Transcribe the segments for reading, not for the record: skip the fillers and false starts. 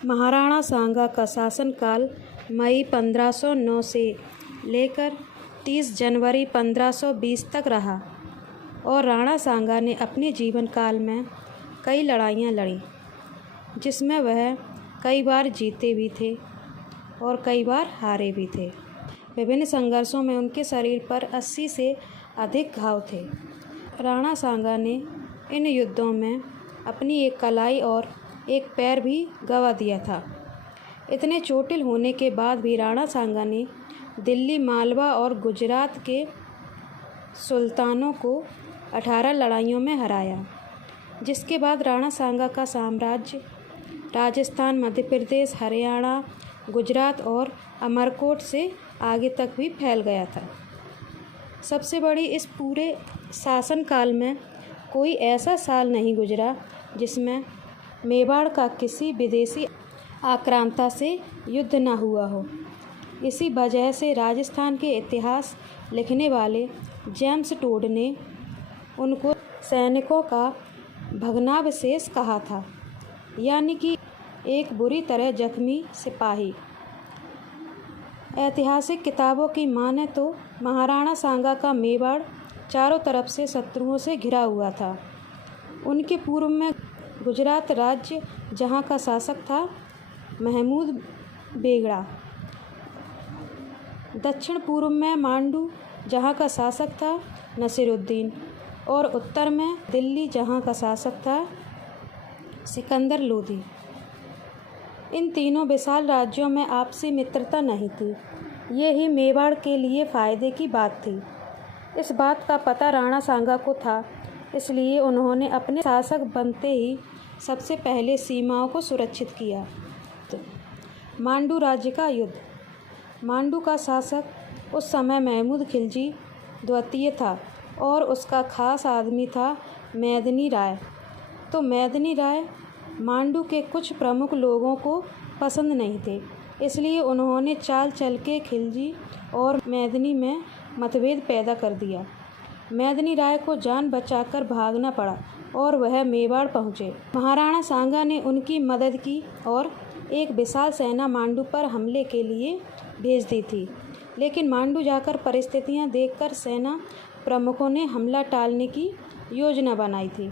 महाराणा सांगा का शासनकाल मई 1509 से लेकर 30 जनवरी 1520 तक रहा और राणा सांगा ने अपने जीवन काल में कई लड़ाइयाँ लड़ी, जिसमें वह कई बार जीते भी थे और कई बार हारे भी थे। विभिन्न संघर्षों में उनके शरीर पर 80 से अधिक घाव थे। राणा सांगा ने इन युद्धों में अपनी एक कलाई और एक पैर भी गंवा दिया था। इतने चोटिल होने के बाद भी राणा सांगा ने दिल्ली, मालवा और गुजरात के सुल्तानों को 18 लड़ाइयों में हराया, जिसके बाद राणा सांगा का साम्राज्य राजस्थान, मध्य प्रदेश, हरियाणा, गुजरात और अमरकोट से आगे तक भी फैल गया था। सबसे बड़ी इस पूरे शासनकाल में कोई ऐसा साल नहीं गुजरा जिसमें मेवाड़ का किसी विदेशी आक्रांता से युद्ध न हुआ हो। इसी वजह से राजस्थान के इतिहास लिखने वाले जेम्स टोड ने उनको सैनिकों का भग्नावशेष कहा था, यानी कि एक बुरी तरह जख्मी सिपाही। ऐतिहासिक किताबों की माने तो महाराणा सांगा का मेवाड़ चारों तरफ से शत्रुओं से घिरा हुआ था। उनके पूर्व में गुजरात राज्य, जहाँ का शासक था महमूद बेगड़ा। दक्षिण पूर्व में मांडू, जहाँ का शासक था नसीरुद्दीन, और उत्तर में दिल्ली, जहाँ का शासक था सिकंदर लोदी। इन तीनों विशाल राज्यों में आपसी मित्रता नहीं थी। ये ही मेवाड़ के लिए फ़ायदे की बात थी। इस बात का पता राणा सांगा को था, इसलिए उन्होंने अपने शासक बनते ही सबसे पहले सीमाओं को सुरक्षित किया। मांडू राज्य का युद्ध। मांडू का शासक उस समय महमूद खिलजी द्वितीय था और उसका खास आदमी था मेदिनी राय। तो मेदिनी राय मांडू के कुछ प्रमुख लोगों को पसंद नहीं थे, इसलिए उन्होंने चाल चल के खिलजी और मेदिनी में मतभेद पैदा कर दिया। मेदिनी राय को जान बचाकर भागना पड़ा और वह मेवाड़ पहुँचे। महाराणा सांगा ने उनकी मदद की और एक विशाल सेना मांडू पर हमले के लिए भेज दी थी, लेकिन मांडू जाकर परिस्थितियां देखकर सेना प्रमुखों ने हमला टालने की योजना बनाई थी।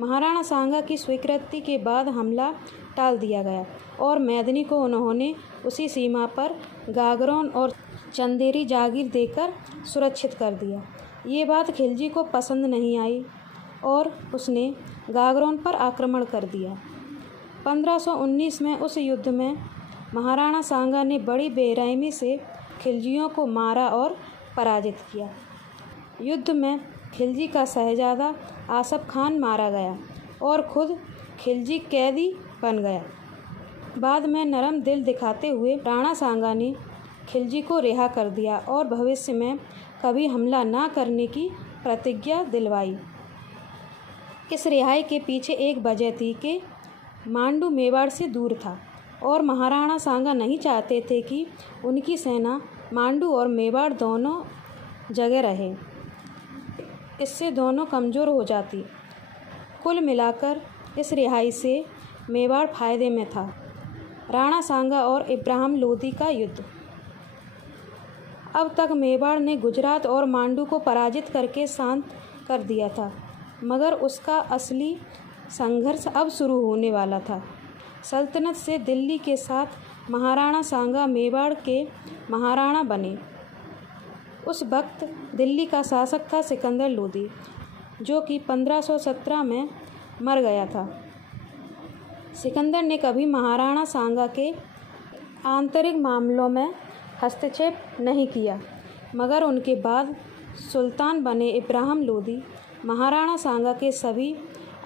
महाराणा सांगा की स्वीकृति के बाद हमला टाल दिया गया और मेदिनी को उन्होंने उसी सीमा पर गागरोन और चंदेरी जागीर देकर सुरक्षित कर दिया। ये बात खिलजी को पसंद नहीं आई और उसने गागरोन पर आक्रमण कर दिया। 1519 में उस युद्ध में महाराणा सांगा ने बड़ी बेरहमी से खिलजियों को मारा और पराजित किया। युद्ध में खिलजी का शहजादा आसफ खान मारा गया और खुद खिलजी कैदी बन गया। बाद में नरम दिल दिखाते हुए राणा सांगा ने खिलजी को रिहा कर दिया और भविष्य में कभी हमला न करने की प्रतिज्ञा दिलवाई। इस रिहाई के पीछे एक वजह थी कि मांडू मेवाड़ से दूर था और महाराणा सांगा नहीं चाहते थे कि उनकी सेना मांडू और मेवाड़ दोनों जगह रहे। इससे दोनों कमज़ोर हो जाती। कुल मिलाकर इस रिहाई से मेवाड़ फायदे में था। राणा सांगा और इब्राहिम लोदी का युद्ध। अब तक मेवाड़ ने गुजरात और मांडू को पराजित करके शांत कर दिया था, मगर उसका असली संघर्ष अब शुरू होने वाला था। सल्तनत से दिल्ली के साथ महाराणा सांगा मेवाड़ के महाराणा बने। उस वक्त दिल्ली का शासक था सिकंदर लोदी, जो कि 1517 में मर गया था। सिकंदर ने कभी महाराणा सांगा के आंतरिक मामलों में हस्तक्षेप नहीं किया, मगर उनके बाद सुल्तान बने इब्राहिम लोदी महाराणा सांगा के सभी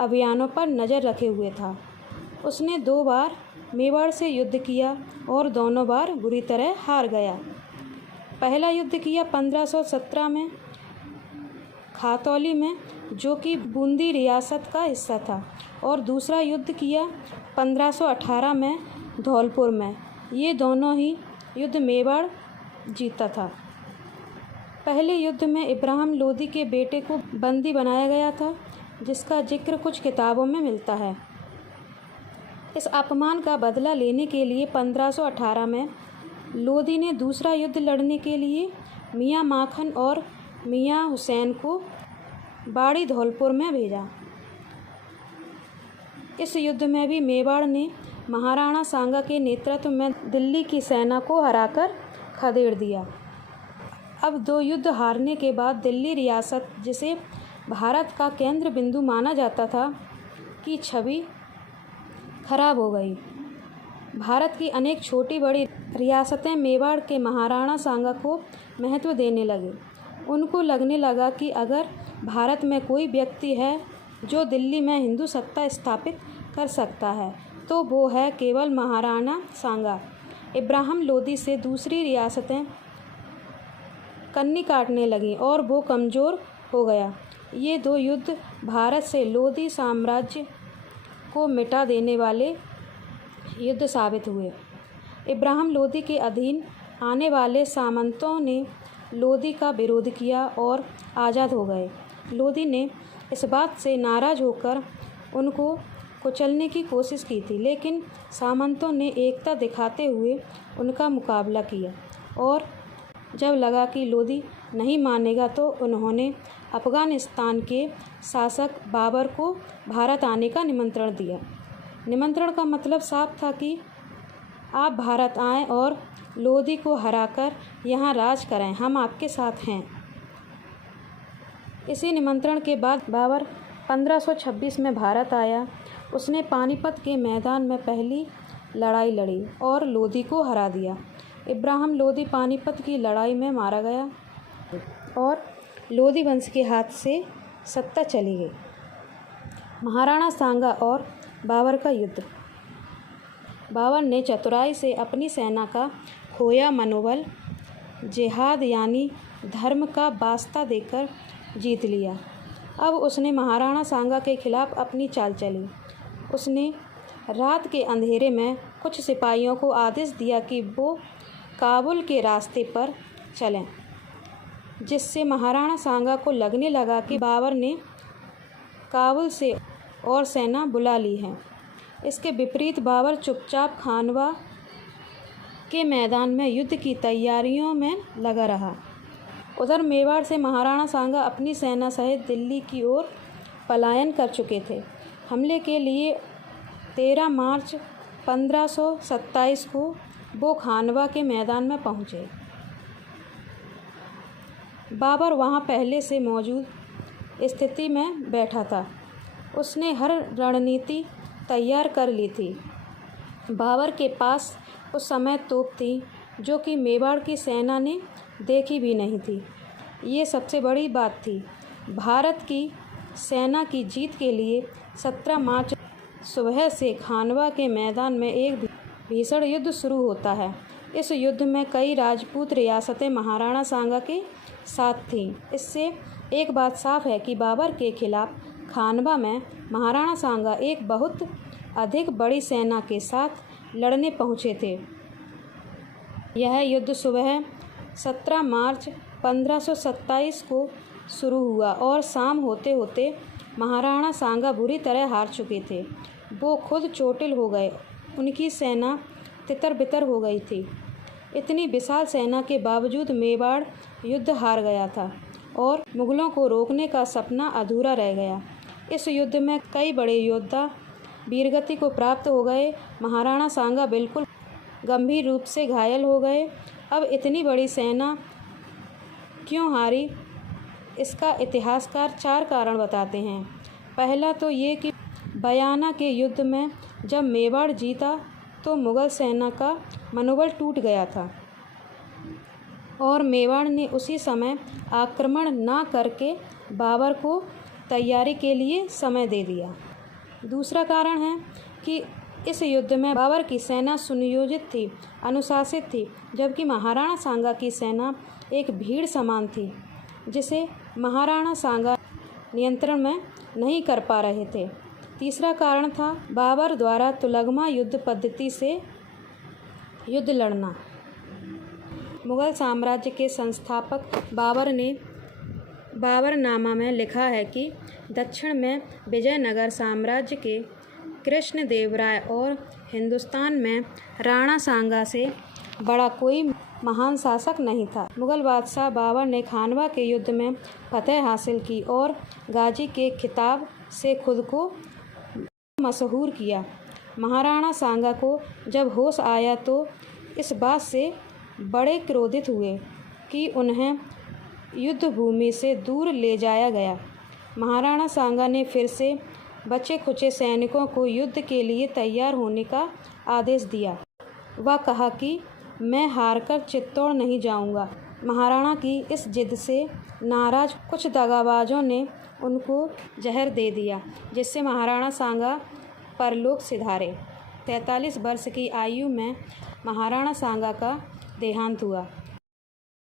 अभियानों पर नज़र रखे हुए था। उसने 2 बार मेवाड़ से युद्ध किया और दोनों बार बुरी तरह हार गया। पहला युद्ध किया 1517 में खातौली में, जो कि बूंदी रियासत का हिस्सा था, और दूसरा युद्ध किया 1518 में धौलपुर में। ये दोनों ही युद्ध मेवाड़ जीता था। पहले युद्ध में इब्राहिम लोदी के बेटे को बंदी बनाया गया था, जिसका जिक्र कुछ किताबों में मिलता है। इस अपमान का बदला लेने के लिए 1518 में लोदी ने दूसरा युद्ध लड़ने के लिए मियाँ माखन और मियाँ हुसैन को बाड़ी धौलपुर में भेजा। इस युद्ध में भी मेवाड़ ने महाराणा सांगा के नेतृत्व में दिल्ली की सेना को हराकर खदेड़ दिया। अब 2 युद्ध हारने के बाद दिल्ली रियासत, जिसे भारत का केंद्र बिंदु माना जाता था, की छवि खराब हो गई। भारत की अनेक छोटी बड़ी रियासतें मेवाड़ के महाराणा सांगा को महत्व देने लगे। उनको लगने लगा कि अगर भारत में कोई व्यक्ति है जो दिल्ली में हिंदू सत्ता स्थापित कर सकता है तो वो है केवल महाराणा सांगा। इब्राहिम लोदी से दूसरी रियासतें कन्नी काटने लगीं और वो कमज़ोर हो गया। ये 2 युद्ध भारत से लोदी साम्राज्य को मिटा देने वाले युद्ध साबित हुए। इब्राहिम लोदी के अधीन आने वाले सामंतों ने लोदी का विरोध किया और आज़ाद हो गए। लोदी ने इस बात से नाराज़ होकर उनको कुचलने की कोशिश की थी, लेकिन सामंतों ने एकता दिखाते हुए उनका मुकाबला किया और जब लगा कि लोदी नहीं मानेगा तो उन्होंने अफ़गानिस्तान के शासक बाबर को भारत आने का निमंत्रण दिया। निमंत्रण का मतलब साफ था कि आप भारत आएं और लोदी को हराकर यहाँ राज करें, हम आपके साथ हैं। इसी निमंत्रण के बाद बाबर 1526 में भारत आया। उसने पानीपत के मैदान में पहली लड़ाई लड़ी और लोदी को हरा दिया। इब्राहिम लोदी पानीपत की लड़ाई में मारा गया और लोदी वंश के हाथ से सत्ता चली गई। महाराणा सांगा और बाबर का युद्ध। बाबर ने चतुराई से अपनी सेना का खोया मनोबल जिहाद यानी धर्म का वास्ता देकर जीत लिया। अब उसने महाराणा सांगा के खिलाफ अपनी चाल चली। उसने रात के अंधेरे में कुछ सिपाहियों को आदेश दिया कि वो काबुल के रास्ते पर चलें, जिससे महाराणा सांगा को लगने लगा कि बाबर ने काबुल से और सेना बुला ली है। इसके विपरीत बाबर चुपचाप खानवा के मैदान में युद्ध की तैयारियों में लगा रहा। उधर मेवाड़ से महाराणा सांगा अपनी सेना सहित दिल्ली की ओर पलायन कर चुके थे। हमले के लिए 13 मार्च 1527 को वो खानवा के मैदान में पहुँचे। बाबर वहाँ पहले से मौजूद स्थिति में बैठा था। उसने हर रणनीति तैयार कर ली थी। बाबर के पास उस समय तोप थी जो कि मेवाड़ की सेना ने देखी भी नहीं थी। ये सबसे बड़ी बात थी। भारत की सेना की जीत के लिए 17 मार्च सुबह से खानवा के मैदान में एक भीषण युद्ध शुरू होता है। इस युद्ध में कई राजपूत रियासतें महाराणा सांगा के साथ थीं। इससे एक बात साफ है कि बाबर के खिलाफ खानवा में महाराणा सांगा एक बहुत अधिक बड़ी सेना के साथ लड़ने पहुँचे थे। यह युद्ध सुबह 17 मार्च 1527 को शुरू हुआ और शाम होते होते महाराणा सांगा बुरी तरह हार चुके थे। वो खुद चोटिल हो गए। उनकी सेना तितर-बितर हो गई थी। इतनी विशाल सेना के बावजूद मेवाड़ युद्ध हार गया था और मुगलों को रोकने का सपना अधूरा रह गया। इस युद्ध में कई बड़े योद्धा वीरगति को प्राप्त हो गए। महाराणा सांगा बिल्कुल गंभीर रूप से घायल हो गए। अब इतनी बड़ी सेना क्यों हारी, इसका इतिहासकार 4 कारण बताते हैं। पहला तो ये कि बयाना के युद्ध में जब मेवाड़ जीता तो मुग़ल सेना का मनोबल टूट गया था और मेवाड़ ने उसी समय आक्रमण न करके बाबर को तैयारी के लिए समय दे दिया। दूसरा कारण है कि इस युद्ध में बाबर की सेना सुनियोजित थी, अनुशासित थी, जबकि महाराणा सांगा की सेना एक भीड़ समान थी जिसे महाराणा सांगा नियंत्रण में नहीं कर पा रहे थे। तीसरा कारण था बाबर द्वारा तुलगमा युद्ध पद्धति से युद्ध लड़ना। मुग़ल साम्राज्य के संस्थापक बाबर ने बाबरनामा में लिखा है कि दक्षिण में विजयनगर साम्राज्य के कृष्णदेवराय और हिंदुस्तान में राणा सांगा से बड़ा कोई महान शासक नहीं था। मुगल बादशाह बाबर ने खानवा के युद्ध में फतह हासिल की और गाजी के खिताब से खुद को मशहूर किया। महाराणा सांगा को जब होश आया तो इस बात से बड़े क्रोधित हुए कि उन्हें युद्ध भूमि से दूर ले जाया गया। महाराणा सांगा ने फिर से बचे खुचे सैनिकों को युद्ध के लिए तैयार होने का आदेश दिया। वह कहा कि मैं हारकर चित्तौड़ नहीं जाऊंगा। महाराणा की इस जिद से नाराज कुछ दगाबाजों ने उनको जहर दे दिया, जिससे महाराणा सांगा परलोक सिधारे। 43 वर्ष की आयु में महाराणा सांगा का देहांत हुआ।